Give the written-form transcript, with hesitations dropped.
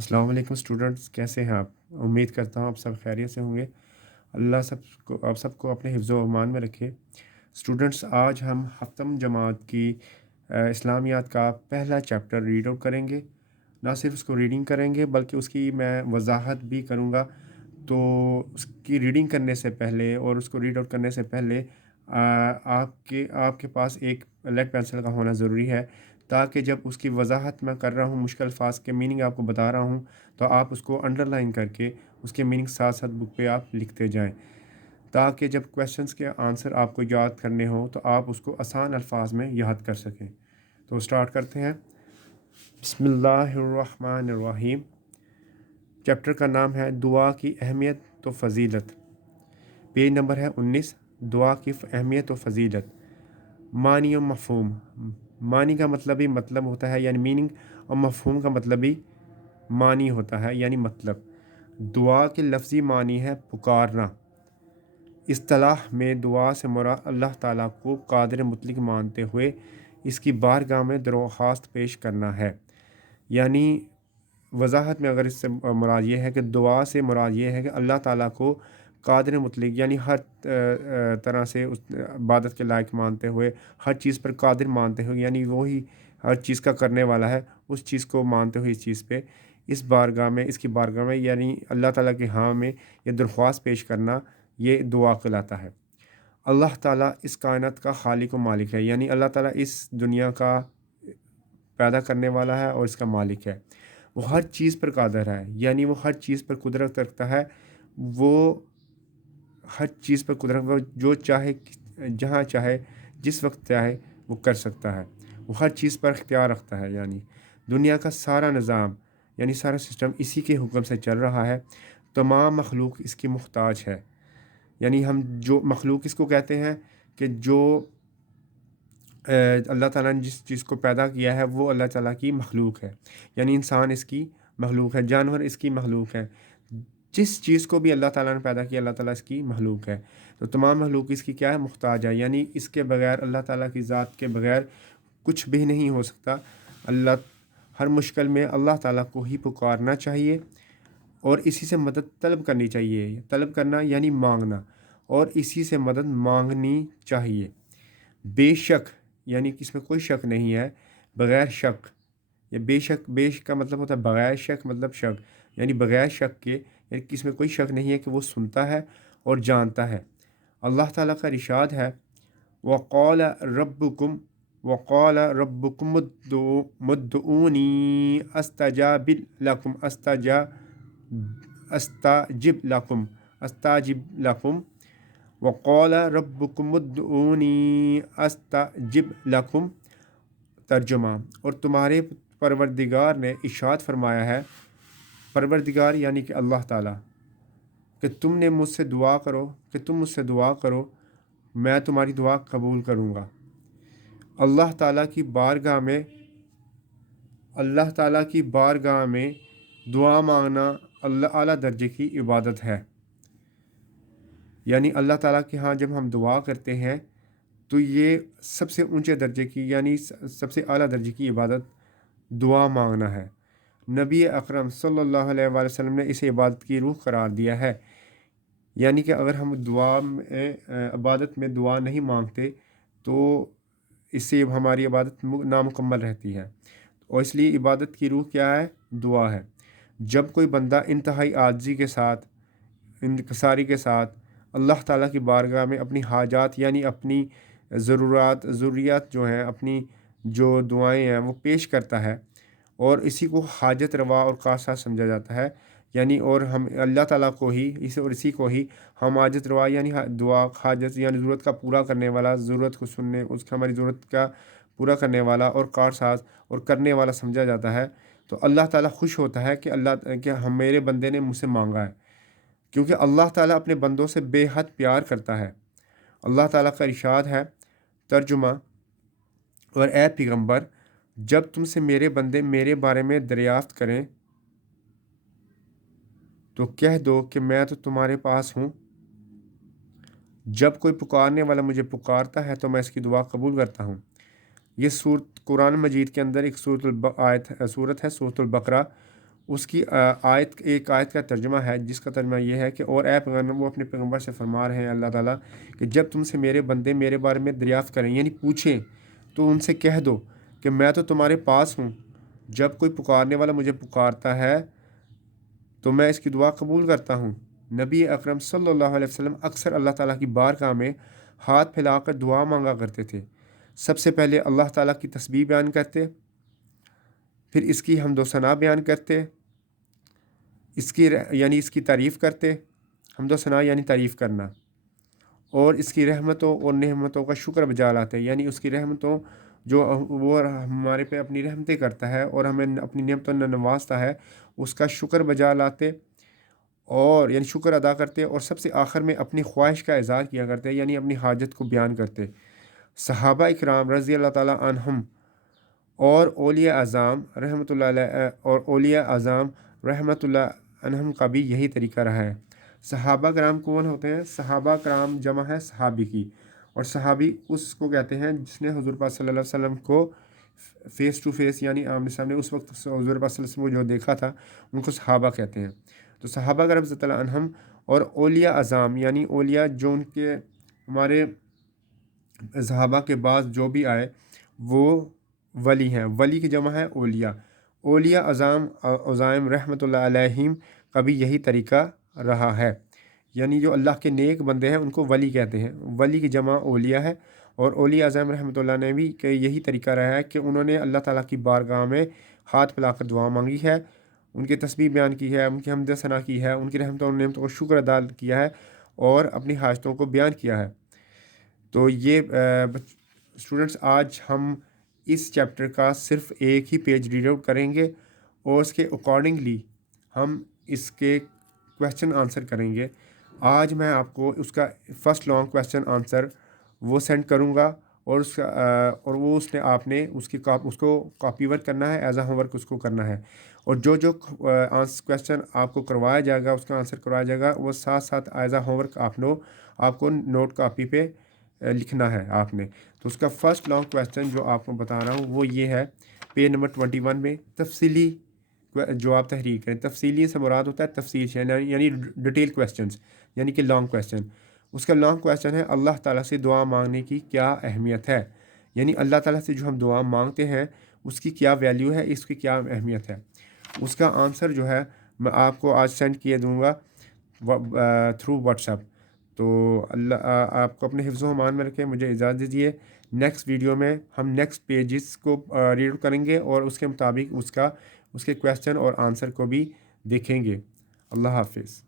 السلام علیکم اسٹوڈنٹس، کیسے ہیں آپ؟ امید کرتا ہوں آپ سب خیریت سے ہوں گے۔ اللہ آپ سب کو اپنے حفظ و امان میں رکھے۔ اسٹوڈنٹس، آج ہم ہفتم جماعت کی اسلامیات کا پہلا چیپٹر ریڈ آؤٹ کریں گے۔ نہ صرف اس کو ریڈنگ کریں گے بلکہ اس کی میں وضاحت بھی کروں گا۔ تو اس کی ریڈنگ کرنے سے پہلے اور اس کو ریڈ آؤٹ کرنے سے پہلے آپ کے پاس ایک لیڈ پینسل کا ہونا ضروری ہے، تاکہ جب اس کی وضاحت میں کر رہا ہوں، مشکل الفاظ کے میننگ آپ کو بتا رہا ہوں، تو آپ اس کو انڈر لائن کر کے اس کے میننگ ساتھ ساتھ بک پہ آپ لکھتے جائیں، تاکہ جب کویشچنس کے آنسر آپ کو یاد کرنے ہوں تو آپ اس کو آسان الفاظ میں یاد کر سکیں۔ تو سٹارٹ کرتے ہیں۔ بسم اللہ الرحمن الرحیم۔ چیپٹر کا نام ہے دعا کی اہمیت تو فضیلت۔ پیج نمبر ہے 19۔ دعا کی اہمیت و فضیلت۔ معنی و مفہوم۔ معنی کا مطلب ہی مطلب ہوتا ہے، یعنی میننگ، اور مفہوم کا مطلب ہی معنی ہوتا ہے، یعنی مطلب۔ دعا کے لفظی معنی ہے پکارنا۔ اصطلاح میں دعا سے مراد اللہ تعالیٰ کو قادر مطلق مانتے ہوئے اس کی بارگاہ میں درخواست پیش کرنا ہے۔ یعنی وضاحت میں اگر اس سے مراد یہ ہے کہ دعا سے مراد یہ ہے کہ اللہ تعالیٰ کو قادر مطلق، یعنی ہر طرح سے اس عبادت کے لائق مانتے ہوئے، ہر چیز پر قادر مانتے ہوئے، یعنی وہی ہر چیز کا کرنے والا ہے، اس چیز کو مانتے ہوئے اس چیز پہ اس کی بارگاہ میں یعنی اللہ تعالیٰ کے ہاں میں یہ درخواست پیش کرنا، یہ دعا کہلاتا ہے۔ اللہ تعالیٰ اس کائنات کا خالق و مالک ہے، یعنی اللہ تعالیٰ اس دنیا کا پیدا کرنے والا ہے اور اس کا مالک ہے۔ وہ ہر چیز پر قادر ہے، یعنی وہ ہر چیز پر قدرت رکھتا ہے۔ وہ ہر چیز پر قدرت، وہ جو چاہے جہاں چاہے جس وقت چاہے وہ کر سکتا ہے۔ وہ ہر چیز پر اختیار رکھتا ہے، یعنی دنیا کا سارا نظام، یعنی سارا سسٹم اسی کے حکم سے چل رہا ہے۔ تمام مخلوق اس کی محتاج ہے، یعنی ہم جو مخلوق اس کو کہتے ہیں کہ جو اللہ تعالیٰ نے جس چیز کو پیدا کیا ہے وہ اللہ تعالیٰ کی مخلوق ہے، یعنی انسان اس کی مخلوق ہے، جانور اس کی مخلوق ہے۔ جس چیز کو بھی اللہ تعالیٰ نے پیدا کیا اللہ تعالیٰ اس کی مخلوق ہے۔ تو تمام مخلوق اس کی کیا ہے؟ محتاج ہے، یعنی اس کے بغیر، اللہ تعالیٰ کی ذات کے بغیر کچھ بھی نہیں ہو سکتا۔ ہر مشکل میں اللہ تعالیٰ کو ہی پکارنا چاہیے اور اسی سے مدد طلب کرنی چاہیے۔ طلب کرنا یعنی مانگنا، اور اسی سے مدد مانگنی چاہیے۔ بے شک، یعنی اس میں کوئی شک نہیں ہے، بغیر شک۔ یہ بے شک کا مطلب ہوتا ہے بغیر شک، مطلب شک، یعنی بغیر شک کے، یعنی اس میں کوئی شک نہیں ہے کہ وہ سنتا ہے اور جانتا ہے۔ اللہ تعالیٰ کا ارشاد ہے، وَقَالَ رَبُّكُمُ ادْعُونِي أَسْتَجِبْ لَكُمْ وَقَالَ رَبُّكُمُ ادْعُونِي أَسْتَجِبْ لَكُمْ۔ ترجمہ، اور تمہارے پروردگار نے ارشاد فرمایا ہے، پروردگار یعنی کہ اللہ تعالیٰ، کہ تم مجھ سے دعا کرو، میں تمہاری دعا قبول کروں گا۔ اللہ تعالیٰ کی بارگاہ میں دعا مانگنا اعلیٰ درجے کی عبادت ہے، یعنی اللہ تعالیٰ کے ہاں جب ہم دعا کرتے ہیں تو یہ سب سے اونچے درجے کی، یعنی سب سے اعلیٰ درجے کی عبادت دعا مانگنا ہے۔ نبی اکرم صلی اللہ علیہ وآلہ وسلم نے اسے عبادت کی روح قرار دیا ہے، یعنی کہ اگر ہم عبادت میں دعا نہیں مانگتے تو اس سے ہماری عبادت نامکمل رہتی ہے، اور اس لیے عبادت کی روح کیا ہے؟ دعا ہے۔ جب کوئی بندہ انتہائی عاجزی کے ساتھ، انکساری کے ساتھ اللہ تعالیٰ کی بارگاہ میں اپنی حاجات، یعنی اپنی ضروریات جو ہیں، اپنی جو دعائیں ہیں وہ پیش کرتا ہے، اور اسی کو حاجت روا اور کارساز سمجھا جاتا ہے، یعنی اور ہم اللہ تعالیٰ کو ہی اسی کو ہی ہم حاجت روا، یعنی دعا، حاجت یعنی ضرورت کا پورا کرنے والا، ضرورت کو سننے، ہماری ضرورت کا پورا کرنے والا اور کارساز اور کرنے والا سمجھا جاتا ہے۔ تو اللہ تعالیٰ خوش ہوتا ہے کہ میرے بندے نے مجھ سے مانگا ہے، کیونکہ اللہ تعالیٰ اپنے بندوں سے بے حد پیار کرتا ہے۔ اللہ تعالیٰ کا ارشاد ہے، ترجمہ، اور اے پیغمبر، جب تم سے میرے بندے میرے بارے میں دریافت کریں تو کہہ دو کہ میں تو تمہارے پاس ہوں۔ جب کوئی پکارنے والا مجھے پکارتا ہے تو میں اس کی دعا قبول کرتا ہوں۔ یہ قرآن مجید کے اندر ایک صورت ہے، سورۃ البقرہ، اس کی ایک آیت کا ترجمہ ہے جس کا ترجمہ یہ ہے کہ اور اے پیغمبر، وہ اپنے پیغمبر سے فرما رہے ہیں اللہ تعالیٰ کہ جب تم سے میرے بندے میرے بارے میں دریافت کریں یعنی پوچھیں تو ان سے کہہ دو کہ میں تو تمہارے پاس ہوں، جب کوئی پکارنے والا مجھے پکارتا ہے تو میں اس کی دعا قبول کرتا ہوں۔ نبی اکرم صلی اللہ علیہ وسلم اکثر اللہ تعالیٰ کی بارگاہ میں ہاتھ پھیلا کر دعا مانگا کرتے تھے۔ سب سے پہلے اللہ تعالیٰ کی تسبیح بیان کرتے، پھر اس کی حمد و ثنا بیان کرتے، اس کی تعریف کرتے۔ حمد و ثنا یعنی تعریف کرنا، اور اس کی رحمتوں اور نعمتوں کا شکر بجا لاتے، یعنی اس کی رحمتوں جو وہ ہمارے پہ اپنی رحمتیں کرتا ہے اور ہمیں اپنی نعمتوں نے نوازتا ہے، اس کا شکر بجا لاتے اور یعنی شکر ادا کرتے، اور سب سے آخر میں اپنی خواہش کا اظہار کیا کرتے، یعنی اپنی حاجت کو بیان کرتے۔ صحابہ اکرام رضی اللہ تعالیٰ عنہم اور اولیاء اعظام رحمۃ اللہ عنہم کا بھی یہی طریقہ رہا ہے۔ صحابہ کرام کون ہوتے ہیں؟ صحابہ کرام جمع ہے صحابی کی، اور صحابی اس کو کہتے ہیں جس نے حضور پاک صلی اللہ علیہ وسلم کو فیس ٹو فیس یعنی آمنے سامنے اس وقت حضور پاک صلی اللہ علیہ وسلم کو جو دیکھا تھا، ان کو صحابہ کہتے ہیں۔ تو صحابہ کرام رضی اللہ عنہم اور اولیاء اعظام یعنی اولیاء جو ان کے ہمارے صحابہ کے بعد جو بھی آئے وہ ولی ہیں۔ ولی کی جمع ہے اولیاء۔ اولیاء عظائم رحمۃ اللہ علیہم کا بھی یہی طریقہ رہا ہے، یعنی جو اللہ کے نیک بندے ہیں ان کو ولی کہتے ہیں۔ ولی کی جمع اولیاء ہے، اور اولیاء اعظم رحمۃ اللہ نے بھی کہ یہی طریقہ رہا ہے کہ انہوں نے اللہ تعالیٰ کی بارگاہ میں ہاتھ پھیلا کر دعا مانگی ہے، ان کی تسبیح بیان کی ہے، ان کی حمد ثنا کی ہے، ان کی رحمتوں اور نعمتوں کو شکر ادا کیا ہے، اور اپنی حاجتوں کو بیان کیا ہے۔ تو یہ اسٹوڈنٹس آج ہم اس چیپٹر کا صرف ایک ہی پیج ریڈ آؤٹ کریں گے، اور اس کے اکارڈنگلی ہم اس کے کویشچن آنسر کریں گے۔ آج میں آپ کو اس کا فرسٹ لانگ کویشچن آنسر وہ سینڈ کروں گا، اور وہ اس کو کاپی ورک کرنا ہے، ایز اے ہوم ورک اس کو کرنا ہے، اور جو کویشچن آپ کو کروایا جائے گا، اس کا آنسر کروایا جائے گا، وہ ساتھ ساتھ ایز اے ہوم ورک آپ کو نوٹ کاپی پہ لکھنا ہے آپ نے۔ تو اس کا فرسٹ لانگ کویشچن جو آپ کو بتا رہا ہوں وہ یہ ہے، پیج نمبر 21 میں تفصیلی جواب تحریر کریں۔ تفصیلی سے مراد ہوتا ہے تفصیل سے، یعنی ڈیٹیل کویشچنز، یعنی کہ لانگ کویشچن۔ اس کا لانگ کویشچن ہے، اللہ تعالیٰ سے دعا مانگنے کی کیا اہمیت ہے؟ یعنی اللہ تعالیٰ سے جو ہم دعا مانگتے ہیں اس کی کیا ویلیو ہے، اس کی کیا اہمیت ہے؟ اس کا آنسر جو ہے میں آپ کو آج سینڈ کیے دوں گا تھرو واٹس ایپ۔ تو اللہ آپ کو اپنے حفظ و امان میں رکھیں۔ مجھے اجازت دیجیے، نیکسٹ ویڈیو میں ہم نیکسٹ پیجز کو ریڈ کریں گے، اور اس کے مطابق اس کے کویشچن اور آنسر کو بھی دیکھیں گے۔ اللہ حافظ۔